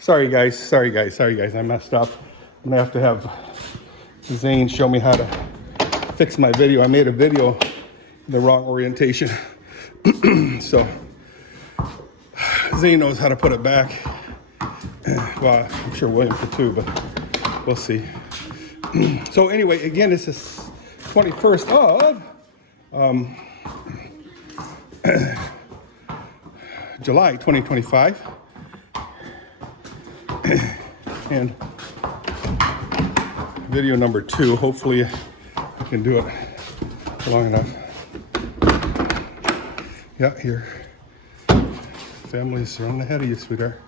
Sorry guys, I messed up. I'm gonna have to have Zane show me how to fix my video. I made a video in the wrong orientation. So Zane knows how to put it back. Well, I'm sure William could too, but we'll see. So anyway, again, this is 21st of July 2025. And video number 2. Hopefully I can do it long enough. Yeah, here. Family's running ahead of you, sweetheart.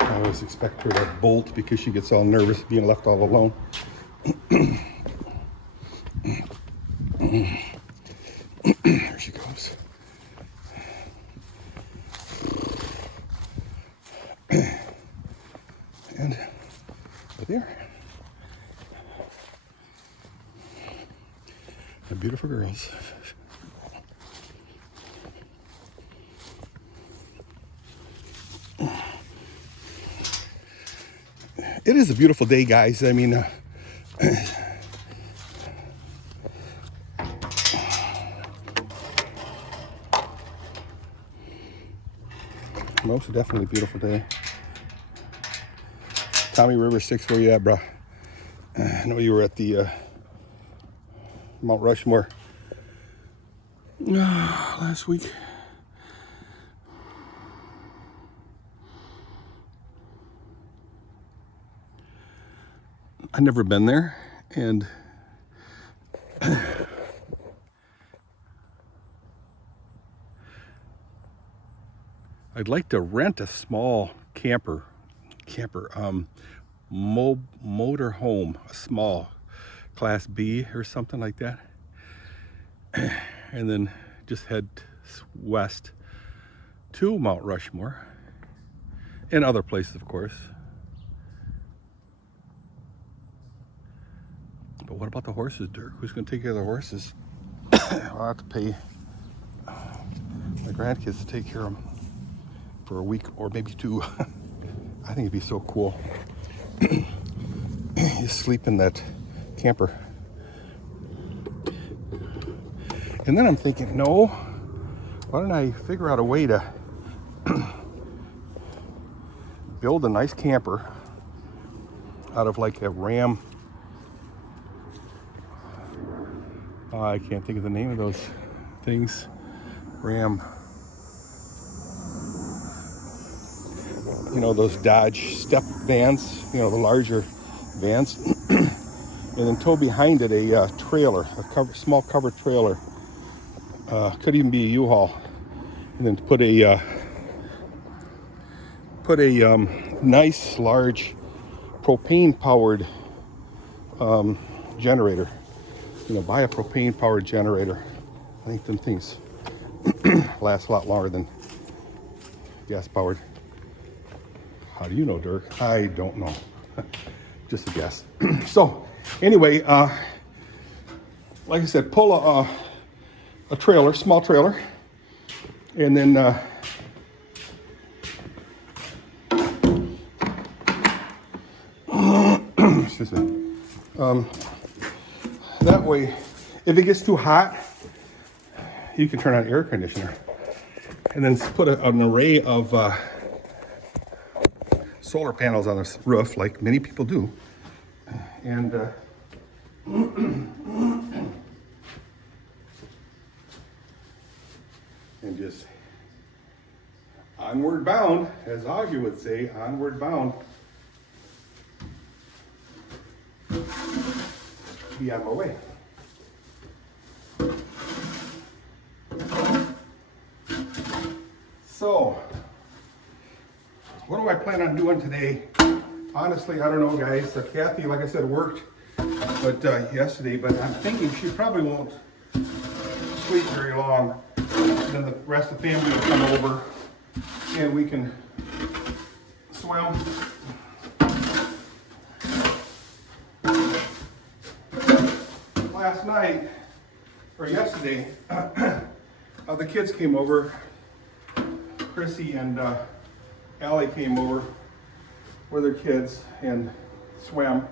I always expect her to bolt because she gets all nervous being left all alone. There she goes. And right there. The beautiful girls. It is a beautiful day, guys. I mean, most definitely a beautiful day. Tommy River 6, where you at, bro? I know you were at the Mount Rushmore last week. I've never been there, and I'd like to rent a small camper, motor home, a small Class B or something like that, and then just head west to Mount Rushmore and other places, of course. But what about the horses, Dirk? Who's going to take care of the horses? I'll have to pay my grandkids to take care of them for a week or maybe 2. I think it'd be so cool. You sleep in that camper. And then I'm thinking, no, why don't I figure out a way to build a nice camper out of like a Ram. I can't think of the name of those things. Ram. You know, those Dodge step vans, you know, the larger vans. And then tow behind it a trailer, small covered trailer. Could even be a U-Haul. And then put a nice large propane powered generator. You know, buy a propane powered generator. I think them things last a lot longer than gas powered. How do you know, Dirk? I don't know. Just a guess. So anyway, like I said, pull a trailer, small trailer, and then excuse me. That way, if it gets too hot, you can turn on air conditioner, and then put an array of solar panels on the roof, like many people do, and and just onward bound, as Augie would say, onward bound. Be on my way. So, what do I plan on doing today? Honestly, I don't know, guys. Kathy, like I said, worked yesterday, but I'm thinking she probably won't sleep very long. And then the rest of the family will come over and we can swim. Last night, or yesterday, the kids came over, Chrissy and Allie came over with her kids and swam,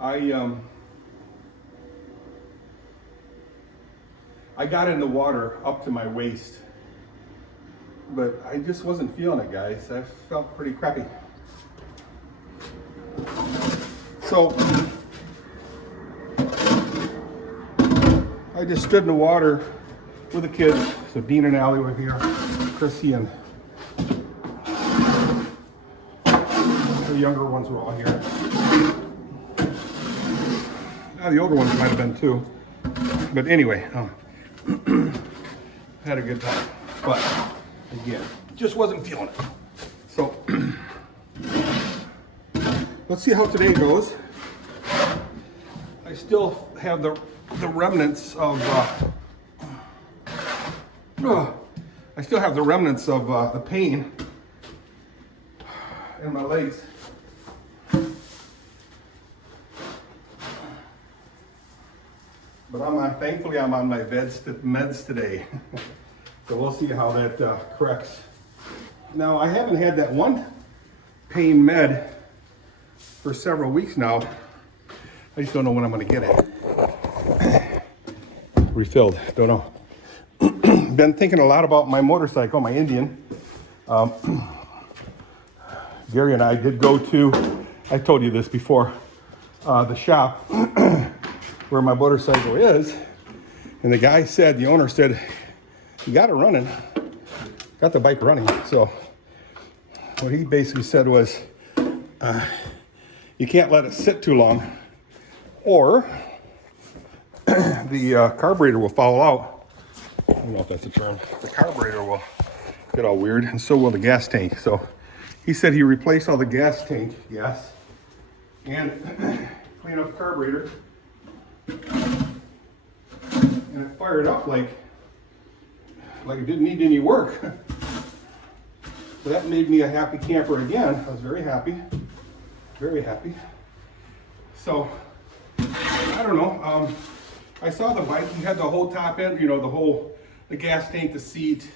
I got in the water up to my waist, but I just wasn't feeling it, guys. I felt pretty crappy. So I just stood in the water with the kids. So Dean and Allie were here, Chrissy and the younger ones were all here. The older ones might have been too. But anyway, had a good time. But again, just wasn't feeling it. So let's see how today goes. I still have the remnants of the pain in my legs. But thankfully I'm on my meds today. So we'll see how that corrects. Now, I haven't had that one pain med for several weeks now. I just don't know when I'm going to get it. Refilled, don't know. Been thinking a lot about my motorcycle, my Indian. Gary and I did go to, I told you this before, the shop where my motorcycle is. And the guy said, the owner said, you got it running. Got the bike running. So what he basically said was, you can't let it sit too long, or the carburetor will fall out. I don't know if that's a term. The carburetor will get all weird, and so will the gas tank. So he said he replaced all the gas tank gas and clean up the carburetor, and it fired up like it didn't need any work. So that made me a happy camper again. I was very happy, very happy. So I don't know. I saw the bike. He had the whole top end, you know, the gas tank, the seat,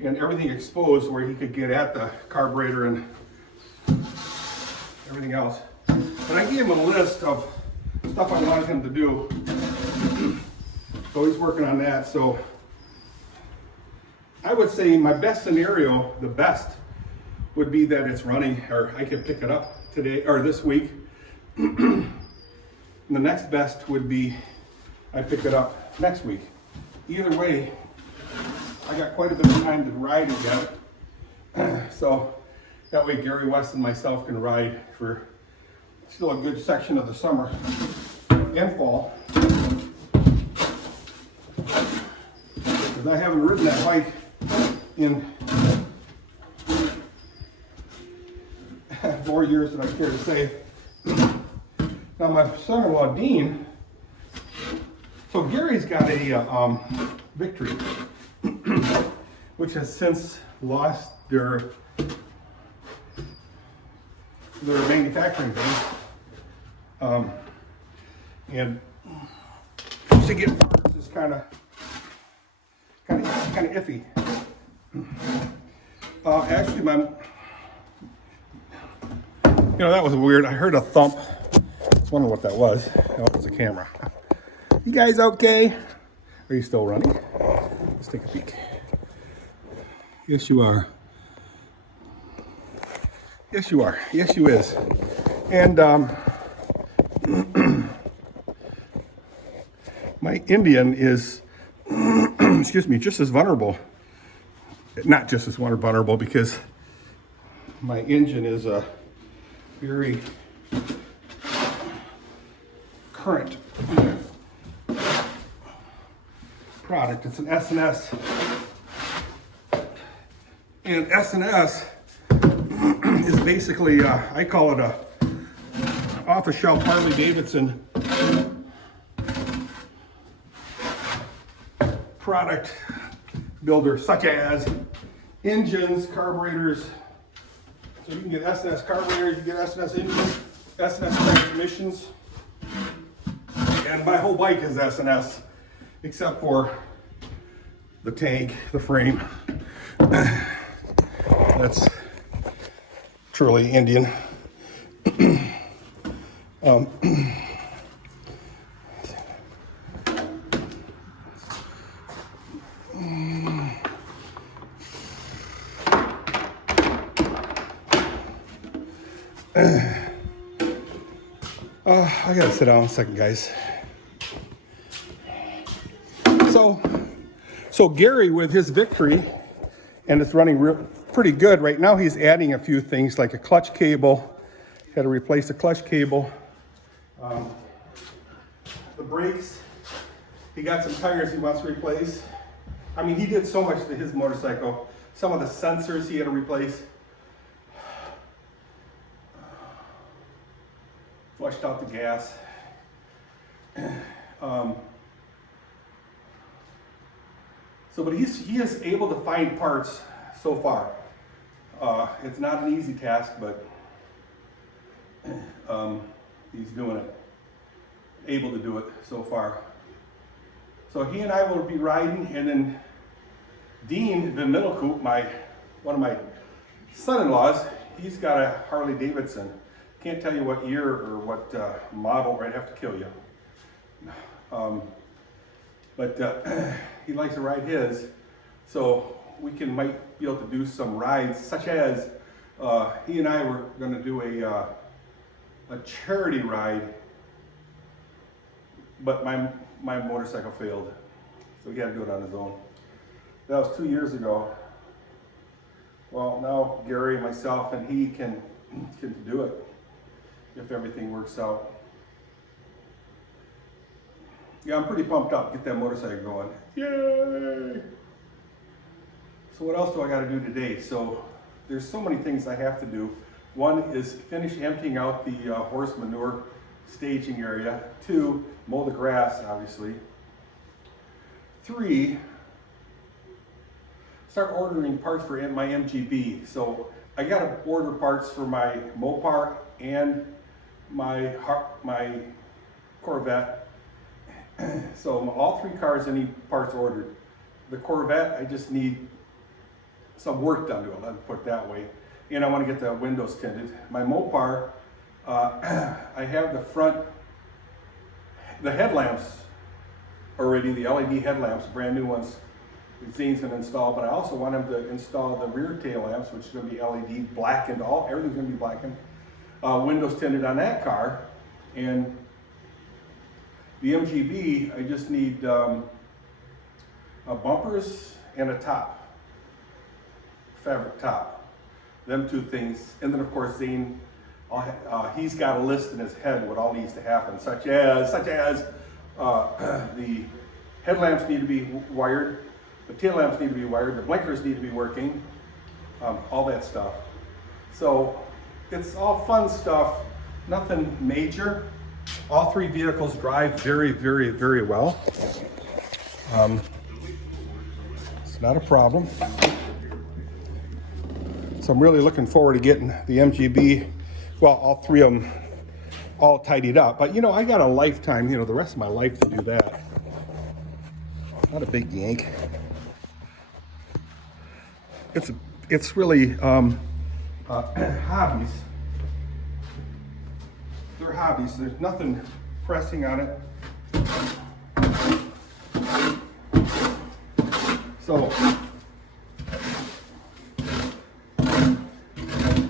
and everything exposed where he could get at the carburetor and everything else. But I gave him a list of stuff I wanted him to do. So he's working on that. So I would say my best scenario, the best, would be that it's running, or I could pick it up today or this week. And the next best would be I pick it up next week. Either way, I got quite a bit of time to ride again. So that way Gary West and myself can ride for still a good section of the summer and fall. Because I haven't ridden that bike in 4 years that I care to say. Now my son-in-law Dean, so Gary's got a Victory, which has since lost their manufacturing base, and to get parts is kind of iffy. Actually, that was weird. I heard a thump. I was wondering what that was. Oh, it was a camera. You guys okay? Are you still running? Let's take a peek. Yes, you are. Yes, you are. Yes, you is. And my Indian is, excuse me, just as vulnerable. Not just as vulnerable, because my engine is a very current product. It's an S&S. And S&S is basically, I call it a off-the-shelf Harley-Davidson product builder, such as engines, carburetors. So you can get S&S carburetors, you can get S&S engines, S&S transmissions. And my whole bike is S&S, except for the tank, the frame. That's truly Indian. I gotta sit down a second, guys. So Gary, with his victory, and it's running pretty good right now, he's adding a few things like a clutch cable. Had to replace the clutch cable. The brakes. He got some tires he wants to replace. I mean, he did so much to his motorcycle. Some of the sensors he had to replace. Flushed out the gas. But he is able to find parts so far. It's not an easy task, but he's doing it. Able to do it so far. So he and I will be riding, and then Dean, the middle coop, one of my son-in-laws, he's got a Harley Davidson. Can't tell you what year or what model, or I'd have to kill you. He likes to ride his, so we might be able to do some rides, such as he and I were going to do a charity ride, but my motorcycle failed, so he had to do it on his own. That was 2 years ago. Well, now Gary, myself, and he can do it if everything works out. Yeah, I'm pretty pumped up. Get that motorcycle going. Yay! So what else do I got to do today? So there's so many things I have to do. One is finish emptying out the horse manure staging area. 2, mow the grass, obviously. 3, start ordering parts for my MGB. So I got to order parts for my Mopar and my Corvette. So all 3 cars, I need parts ordered. The Corvette, I just need some work done to it, let's put it that way. And I want to get the windows tinted. My Mopar, I have the headlamps already, the LED headlamps, brand new ones. Zane's going to install, but I also want him to install the rear tail lamps, which is going to be LED, blackened, everything's going to be blackened. Windows tinted on that car. And the MGB, I just need bumpers and a top, fabric top. Them 2 things. And then of course Zane, he's got a list in his head what all needs to happen, such as the headlamps need to be wired, the tail lamps need to be wired, the blinkers need to be working, all that stuff. So it's all fun stuff, nothing major. All 3 vehicles drive very, very, very well. It's not a problem. So I'm really looking forward to getting the MGB, well, all 3 of them all tidied up. But I got a lifetime, the rest of my life to do that. Not a big yank. It's really hobbies. They're hobbies. There's nothing pressing on it. So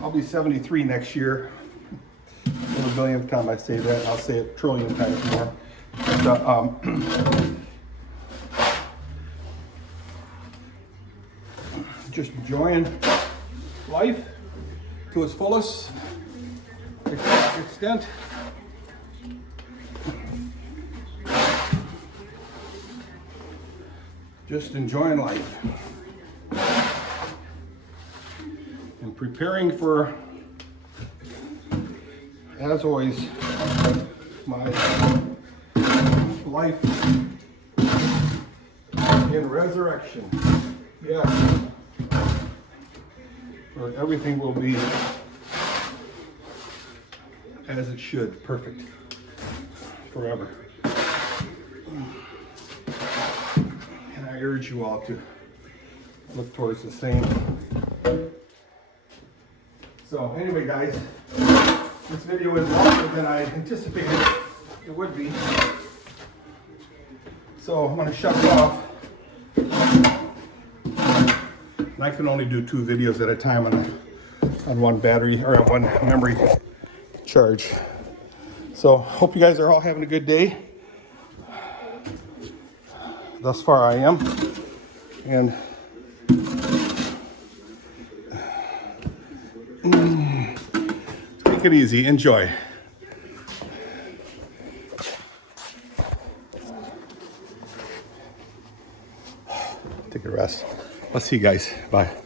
I'll be 73 next year. For the billionth time I say that, I'll say it a trillion times more. But, just enjoying life to its fullest extent. Just enjoying life and preparing for, as always, my life in resurrection. Yes, where everything will be as it should, perfect, forever. And I urge you all to look towards the same So anyway, guys, this video is longer than I anticipated it would be. So I'm going to shut it off. And I can only do 2 videos at a time on one battery or on one memory charge. So hope you guys are all having a good day. Thus far I am. And take it easy, enjoy. Take a rest. I'll see you guys. Bye.